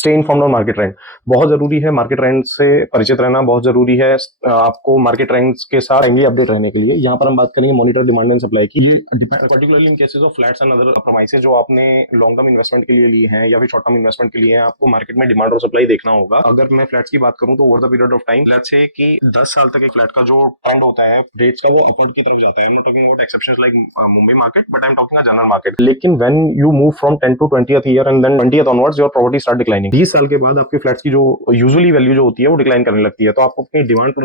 Stay informed on market trend. बहुत जरूरी है मार्केट ट्रेंड से परिचित रहना, बहुत जरूरी है आपको मार्केट ट्रेंड्स के साथ टाइमली अपडेट रहने के लिए। यहाँ पर हम बात करेंगे मॉनिटर डिमांड एंड सप्लाई की। ये particularly in cases of flats and other promises जो आपने लॉन्ग टर्म इन्वेस्टमेंट के लिए लिए हैं या फिर शॉर्ट टर्म इन्वेस्टमेंट के लिए हैं, आपको मार्केट में डिमांड और सप्लाई देखना होगा। अगर मैं फ्लैट्स की बात करूं तो over the period of time let's say कि 10 साल तक एक फ्लैट का जो ट्रेंड होता है रेट्स का, वो अपवर्ड की तरफ जाता है। I am not talking about exceptions like Mumbai market, but I am talking a general market. लेकिन when you move from 10 to 20th year and then 20th onwards your property start declining. 20 साल के बाद आपके flats की जो usually value जो होती है वो डिक्लाइन करने लगती है। तो आपको अपनी डिमांड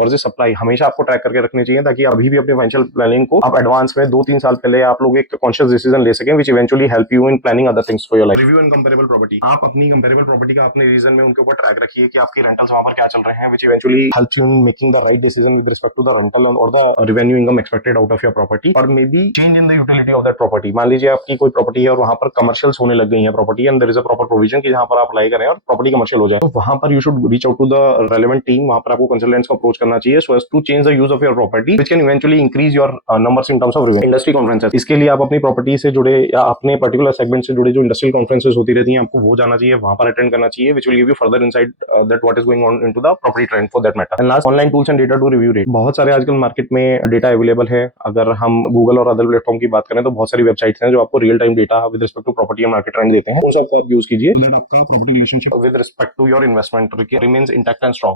वर्सेस सप्लाई हमेशा आपको ट्रैक करके रखनी चाहिए, ताकि अभी भी अपने फाइनेंशियल प्लानिंग को आप एडवांस में 2-3 साल पहले आप लोग एक कॉन्शियस डिसीजन ले सकें, which eventually help you in planning other things for your life. Review and comparable property, आप अपनी कंपेरेबल प्रॉपर्टी का अपने रीजन में उनके ऊपर ट्रैक रखिए कि आपकी रेंटल्स वहां पर क्या चल रहे हैं, which eventually helps in making the right decision with respect to the rental और the revenue income expected out of your property. और may be change in the utility of that property. मान लीजिए आपकी कोई प्रॉपर्टी है और वहां पर कमर्शियल्स होने लग गई है property, and there is a proper provision कि जहां पर आप अप्लाई करें और प्रॉपर्टी कमर्शियल हो जाए, तो वहां पर you should reach out to the relevant team. वहां पर आपको कंसल्टेंट्स को अप्रोच करना चाहिए so as to change the use of your property, which can eventually increase your numbers in terms of revenue. Industry conferences, इसके लिए आप अपनी प्रॉपर्टी से जुड़े या अपने पर्टिकुलर सेगमेंट से जुड़े जो इंडस्ट्रियल कॉन्फ्रेंसेस होती रहती हैं, आपको वो जाना चाहिए, वहां पर अटेंड करना चाहिए, which will give you further insight that what is going on into the property trend for that matter. And last, online tools and data to review rate. बहुत सारे आजकल मार्केट में डेटा अवेलेबल है। अगर हम Google और other platform की बात करें तो बहुत सारी वेबसाइट्स हैं जो आपको real time data with respect to property और मार्केट ट्रेंड देते हैं। उन सबको आप यूज कीजिए, आपका property relationship with respect to your investment remains intact and strong.